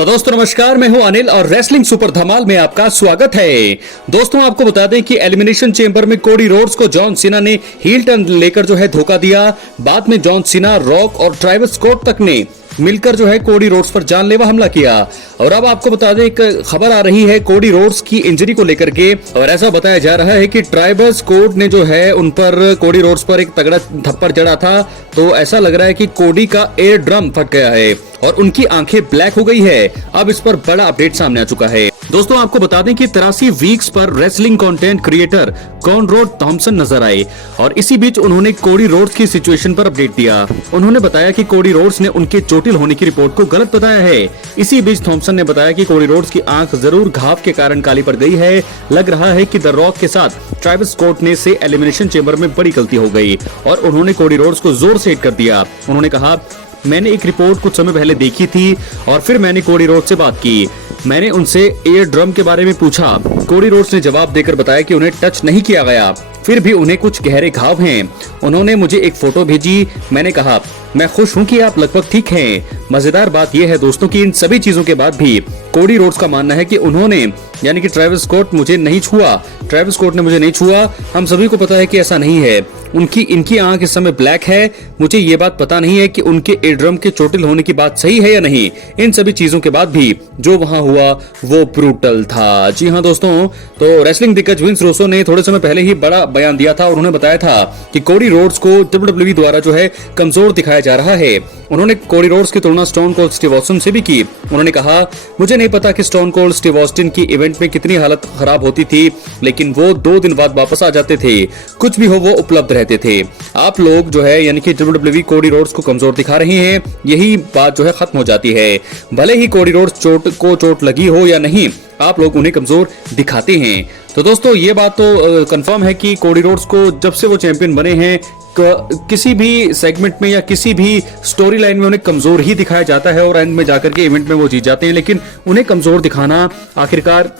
तो दोस्तों नमस्कार, मैं हूं अनिल और रेसलिंग सुपर धमाल में आपका स्वागत है। दोस्तों आपको बता दें कि एलिमिनेशन चेंबर में कोडी रोड्स को जॉन सीना ने हील टर्न लेकर जो है धोखा दिया। बाद में जॉन सीना, रॉक और ट्राइवस स्कॉट तक ने मिलकर जो है कोडी रोड्स पर जानलेवा हमला किया। और अब आपको बता दें, एक खबर आ रही है कोडी रोड्स की इंजरी को लेकर के, और ऐसा बताया जा रहा है कि ट्राइबल स्कॉट ने जो है उन पर कोडी रोड्स पर एक तगड़ा थप्पड़ जड़ा था। तो ऐसा लग रहा है कि कोडी का एयर ड्रम फट गया है और उनकी आंखें ब्लैक हो गई है। अब इस पर बड़ा अपडेट सामने आ चुका है। दोस्तों आपको बता दें कि 83 वीक्स पर wrestling content creator conrod Thompson नजर आए और इसी बीच उन्होंने कोडी रोड्स की सिचुएशन पर अपडेट दिया। उन्होंने बताया कि कोडी रोड्स ने उनके चोटिल होने की रिपोर्ट को गलत बताया है। इसी बीच थॉमसन ने बताया कि कोडी रोड्स की आंख जरूर घाव के कारण काली पड़ गई है। लग रहा है कि द रॉक के साथ ट्राइवस स्कॉट ने से एलिमिनेशन चेंबर में बड़ी गलती हो गई और उन्होंने कोडी रोड्स को जोर से हिट कर दिया। उन्होंने कहा, मैंने एक रिपोर्ट कुछ समय पहले देखी थी और फिर मैंने कोडी रोड्स से बात की। मैंने उनसे एयर ड्रम के बारे में पूछा। कोडी रोड्स ने जवाब देकर बताया कि उन्हें टच नहीं किया गया, फिर भी उन्हें कुछ गहरे घाव हैं। उन्होंने मुझे एक फोटो भेजी। मैंने कहा, मैं खुश हूं कि आप लगभग ठीक हैं। मजेदार बात यह है दोस्तों कि इन सभी चीजों के बाद भी कोडी रोड्स का मानना है कि उन्होंने यानी कि ट्राइवस स्कॉट मुझे नहीं छुआ, ट्राइवस स्कॉट ने मुझे नहीं छुआ। हम सभी को पता है कि ऐसा नहीं है। इनकी आंख इस समय ब्लैक है। मुझे ये बात पता नहीं है कि उनके एयरड्रम के चोटिल होने की बात सही है या नहीं। इन सभी चीजों के बाद भी जो वहां हुआ वो ब्रूटल था। जी हाँ दोस्तों, तो रेसलिंग दिग्गज विंस रूसो ने थोड़े समय पहले ही बड़ा बयान दिया था और उन्होंने बताया था कि कोडी रोड्स को WWE द्वारा जो है कमजोर दिखाया जा रहा है। उन्होंने कोडी रोड्स की तुलना स्टोन कोल्ड स्टीव ऑस्टिन से भी की। उन्होंने कहा, मुझे नहीं पता कि स्टोन कोल्ड स्टीव ऑस्टिन की इवेंट में कितनी हालत खराब होती थी, लेकिन वो 2 दिन बाद वापस आ जाते थे। कुछ भी हो वो उपलब्ध रहते थे। आप लोग जो है यानी कि WWE कोडी रोड्स को कमजोर दिखा रहे हैं, यही बात जो है खत्म हो जाती है। भले ही कोडी रोड्स चोट लगी हो या नहीं, आप लोग उन्हें कमजोर दिखाते हैं। तो दोस्तों ये बात तो कंफर्म है कि कोडी रोड्स को जब से वो चैंपियन बने हैं किसी भी सेगमेंट में या किसी भी स्टोरी लाइन में उन्हें कमजोर ही दिखाया जाता है और एंड में जाकर के इवेंट में वो जीत जाते हैं। लेकिन उन्हें कमजोर दिखाना आखिरकार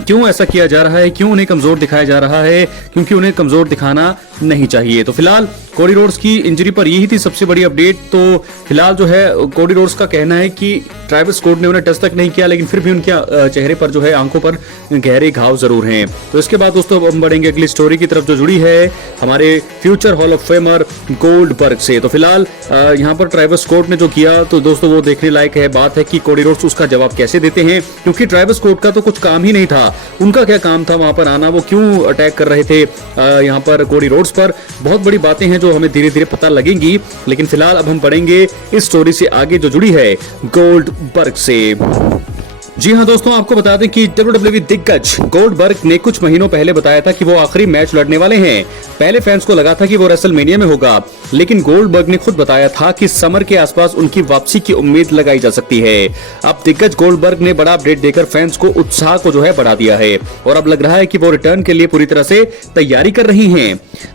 क्यों ऐसा किया जा रहा है, क्यों उन्हें कमजोर दिखाया जा रहा है? क्योंकि उन्हें कमजोर दिखाना नहीं चाहिए। तो फिलहाल कोडी रोड्स की इंजरी पर यही थी सबसे बड़ी अपडेट। तो फिलहाल जो है कोडी रोड्स का कहना है कि ट्राइवस स्कॉट ने उन्हें टच तक नहीं किया, लेकिन फिर भी उनके चेहरे पर जो है आंखों पर गहरे घाव जरूर हैं। तो इसके बाद दोस्तों हम बढ़ेंगे अगली स्टोरी की तरफ जो जुड़ी है हमारे future hall of famer Goldberg से। तो फिलहाल यहाँ पर ट्राइवस स्कॉट ने जो किया तो दोस्तों वो देखने लायक है। बात है कि कोडी रोड्स उसका जवाब कैसे देते हैं, क्योंकि ट्राइवस स्कॉट का तो कुछ काम ही नहीं था। उनका क्या काम था वहां पर आना, वो क्यों अटैक कर रहे थे यहाँ पर कोडी रोड्स पर? बहुत बड़ी बातें हैं जो हमें धीरे धीरे पता लगेंगी। लेकिन फिलहाल अब हम बढ़ेंगे इस स्टोरी से आगे जो जुड़ी है गोल्डबर्ग से। जी हाँ दोस्तों, आपको बता दें कि WWE दिग्गज गोल्डबर्ग ने कुछ महीनों पहले बताया था कि वो आखिरी मैच लड़ने वाले हैं। पहले फैंस को लगा था कि वो रेसलमेनिया में होगा, लेकिन गोल्डबर्ग ने खुद बताया था कि समर के आसपास उनकी वापसी की उम्मीद लगाई जा सकती है। अब दिग्गज गोल्डबर्ग ने बड़ा अपडेट देकर फैंस को उत्साह को जो है बढ़ा दिया है और अब लग रहा है कि वो रिटर्न के लिए पूरी तरह से तैयारी कर रही है।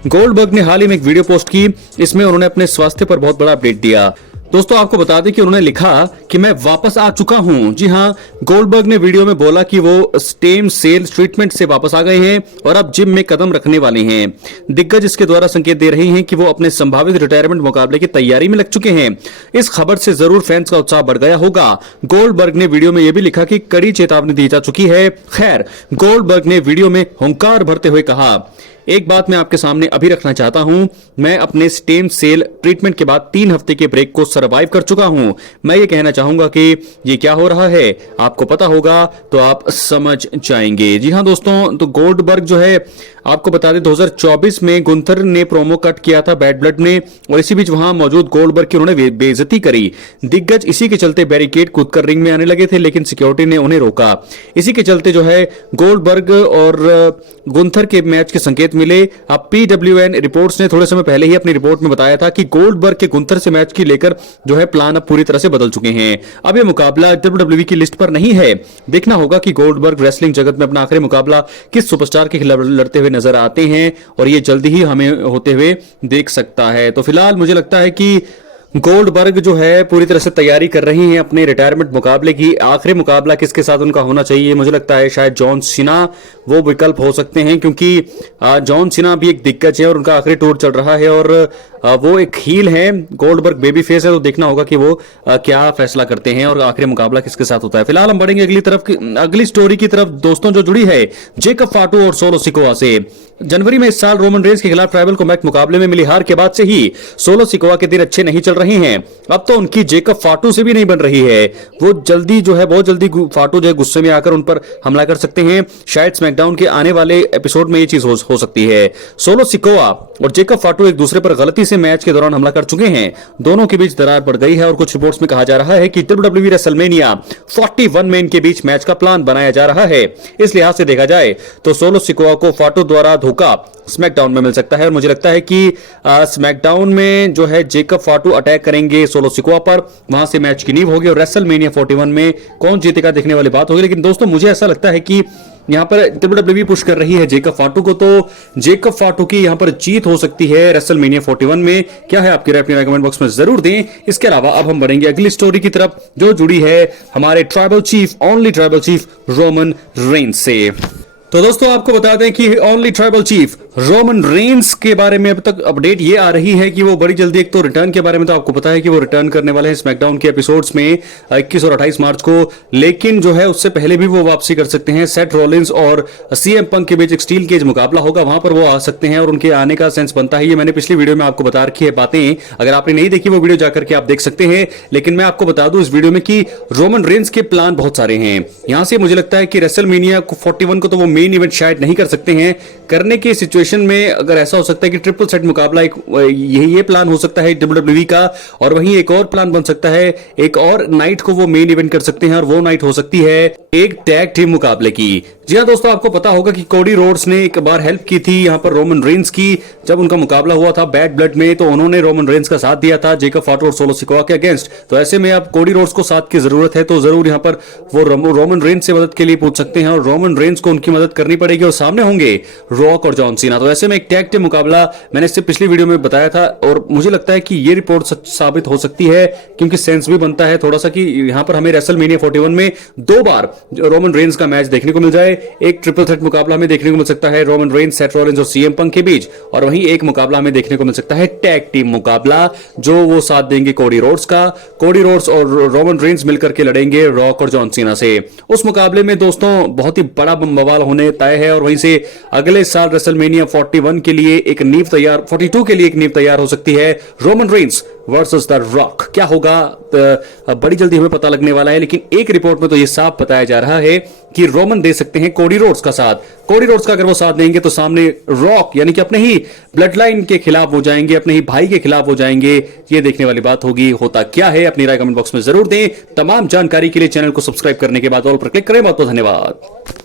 गोल्डबर्ग ने हाल ही में एक वीडियो पोस्ट की, इसमें उन्होंने अपने स्वास्थ्य पर बहुत बड़ा अपडेट दिया। दोस्तों आपको बता दें कि उन्होंने लिखा कि मैं वापस आ चुका हूं। जी हां, गोल्डबर्ग ने वीडियो में बोला कि वो स्टेम सेल ट्रीटमेंट से वापस आ गए हैं और अब जिम में कदम रखने वाले हैं। दिग्गज इसके द्वारा संकेत दे रही हैं कि वो अपने संभावित रिटायरमेंट मुकाबले की तैयारी में लग चुके हैं। इस खबर से जरूर फैंस का उत्साह बढ़ गया होगा। गोल्डबर्ग ने वीडियो में यह भी लिखा कि कड़ी चेतावनी दी जा चुकी है। खैर, गोल्डबर्ग ने वीडियो में हुंकार भरते हुए कहा, एक बात मैं आपके सामने अभी रखना चाहता हूं, मैं अपने स्टेम सेल ट्रीटमेंट के बाद 3 हफ्ते के ब्रेक को सरवाइव कर चुका हूं। मैं ये कहना चाहूंगा कि ये क्या हो रहा है, आपको पता होगा तो आप समझ जाएंगे। जी हां दोस्तों, तो गोल्डबर्ग जो है आपको बता दें 2024 में गुंथर ने प्रोमो कट किया था बैड ब्लड में और इसी बीच वहां मौजूद गोल्डबर्ग की उन्होंने बेइज्जती करी। दिग्गज इसी के चलते बैरिकेड कूदकर रिंग में आने लगे थे, लेकिन सिक्योरिटी ने उन्हें रोका। इसी के चलते जो है गोल्डबर्ग और गुंथर के मैच के संकेत मिले। अब PWN रिपोर्ट्स ने थोड़े समय पहले ही अपनी रिपोर्ट में बताया था कि गोल्डबर्ग के गुंथर से मैच की लेकर जो है प्लान अब पूरी तरह से बदल चुके हैं। अब यह मुकाबला WWE की लिस्ट पर नहीं है। देखना होगा कि गोल्डबर्ग रेसलिंग जगत में अपना आखिरी मुकाबला किस सुपरस्टार के खिलाफ लड़ते हुए नजर आते हैं और ये जल्दी ही हमें होते हुए देख सकता है। तो फिलहाल मुझे लगता है कि गोल्डबर्ग जो है पूरी तरह से तैयारी कर रही हैं अपने रिटायरमेंट मुकाबले की। आखिरी मुकाबला किसके साथ उनका होना चाहिए? मुझे लगता है शायद जॉन सीना वो विकल्प हो सकते हैं, क्योंकि जॉन सीना भी एक दिग्गज है और उनका आखिरी टूर चल रहा है और वो एक हील है। गोल्डबर्ग बेबी फेस है, तो देखना होगा कि वो क्या फैसला करते हैं और आखिरी मुकाबला किसके साथ होता है। फिलहाल हम बढ़ेंगे अगली स्टोरी की तरफ दोस्तों, जो जुड़ी है जेकब फाटू और सोलो सिकोवा से। जनवरी में इस साल रोमन रेंस के खिलाफ ट्राइबल कॉम्बैट मुकाबले में मिली हार के बाद से ही सोलो सिकोवा के दिन अच्छे नहीं चल रहे हैं। अब तो उनकी जेकब फाटू से भी नहीं बन रही है। वो बहुत जल्दी फाटू जो है गुस्से में आकर उन पर हमला कर सकते हैं। शायद स्मैकडाउन के आने वाले एपिसोड में ये चीज हो सकती है। सोलो सिकोवा और जेकब फाटू एक दूसरे पर गलती से मैच के दौरान हमला कर चुके हैं। दोनों के बीच दरार बढ़ गई है और कुछ रिपोर्ट्स में कहा जा रहा है कि WWE रेसलमेनिया 41 में इनके बीच मैच का प्लान बनाया जा रहा है। इस लिहाज से देखा जाए तो सोलो सिकोवा को फाटू द्वारा धोखा स्मैकडाउन में मिल सकता है और मुझे लगता है कि स्मैकडाउन में जो है जेकब फाटू अटैक करेंगे सोलो सिकोवा पर, वहां से मैच की नींव होगी और रेसलमेनिया 41 में कौन जीतेगा देखने वाली बात होगी। लेकिन दोस्तों मुझे ऐसा लगता है कि यहां पर WWE पुश कर रही है जेकब फाटू को, तो जेकब फाटू की यहां पर जीत हो सकती है रेसलमेनिया 41 में। क्या है आपकी राय? अपनी कमेंट बॉक्स में जरूर दें। इसके अलावा अब हम बढ़ेंगे अगली स्टोरी की तरफ, जो जुड़ी है हमारे only tribal chief Roman Reigns से। तो दोस्तों आपको बता दें कि only tribal chief Roman Reigns के बारे में अब तक अपडेट ये आ रही है कि वो बड़ी जल्दी, एक तो रिटर्न के बारे में तो आपको पता है कि वो रिटर्न करने वाले हैं स्मैकडाउन के एपिसोड्स में 21 और 28 मार्च को, लेकिन जो है उससे पहले भी वो वापसी कर सकते हैं। सेथ रॉलिंस और सीएम पंक के बीच एक स्टील केज मुकाबला होगा, वहां पर वो आ सकते हैं और उनके आने का सेंस बनता है। ये मैंने पिछली वीडियो में आपको बता रखी है बातें, अगर आपने नहीं देखी वो वीडियो जाकर के आप देख सकते हैं। लेकिन मैं आपको बता दूं इस वीडियो में कि रोमन रेंस के प्लान बहुत सारे हैं। यहां से मुझे लगता है कि रेसलमेनिया 41 को तो वो मेन इवेंट शायद नहीं कर सकते हैं। करने के सिचुएशन में अगर ऐसा हो सकता है कि ट्रिपल सेट मुकाबला एक ये प्लान हो सकता है WWE का, और वहीं एक और प्लान बन सकता है, एक और नाइट को वो मेन इवेंट कर सकते हैं और वो नाइट हो सकती है एक टैग टीम मुकाबले की। जी हां दोस्तों, आपको पता होगा कि कोडी रोड्स ने एक बार हेल्प की थी यहां पर रोमन रेंस की, जब उनका मुकाबला हुआ था बैड ब्लड में, तो उन्होंने रोमन रेंस का साथ दिया था जेकब फाटू और सोलो सिकोवा के अगेंस्ट। तो ऐसे में अब कोडी रोड्स को साथ की जरूरत है, तो जरूर यहां पर वो रोमन रेंस से मदद के लिए पूछ सकते हैं और रोमन रेंस को उनकी मदद करनी पड़ेगी और सामने होंगे रॉक और जॉन सीना। तो ऐसे में एक टैग टीम मुकाबला मैंने इससे पिछली वीडियो में बताया था और मुझे लगता है कि ये रिपोर्ट सच साबित हो सकती है, क्योंकि सेंस भी बनता है थोड़ा सा कि यहां पर हमें रेसलमेनिया 41 में 2 बार रोमन रेंस का मैच देखने को मिल जाए। एक ट्रिपल थ्रेट मुकाबला हमें देखने को मिल सकता है रोमन रेंस, सेथ रॉलिंस और सीएम पंक के बीच, और वहीं एक मुकाबला हमें देखने को मिल सकता है टैग टीम मुकाबला, जो वो साथ देंगे कोडी रोड्स का। कोडी रोड्स और रोमन रेंस मिलकर के लड़ेंगे रॉक और जॉन सीना से। उस मुकाबले में दोस्तों बहुत ही बड़ा बवाल होने तय है और वहीं से अगले साल रेसलमेनिया 41 के लिए एक नींव तैयार, 42 के लिए एक नींव तैयार हो सकती है। Roman Reigns versus the rock, क्या होगा बड़ी जल्दी हमें पता लगने वाला है। लेकिन एक रिपोर्ट में तो यह साफ बताया जा रहा है कि रोमन दे सकते हैं कोडी रोड्स का साथ। कोडी रोड्स का अगर वो साथ देंगे तो सामने रॉक यानी कि अपने ही ब्लड लाइन के खिलाफ हो जाएंगे, अपने ही भाई के खिलाफ हो जाएंगे। ये देखने वाली बात होगी। होता क्या है अपनी राय कमेंट बॉक्स में जरूर दें। तमाम जानकारी के लिए चैनल को सब्सक्राइब करने के बाद ऑल पर क्लिक करें। बहुत बहुत धन्यवाद।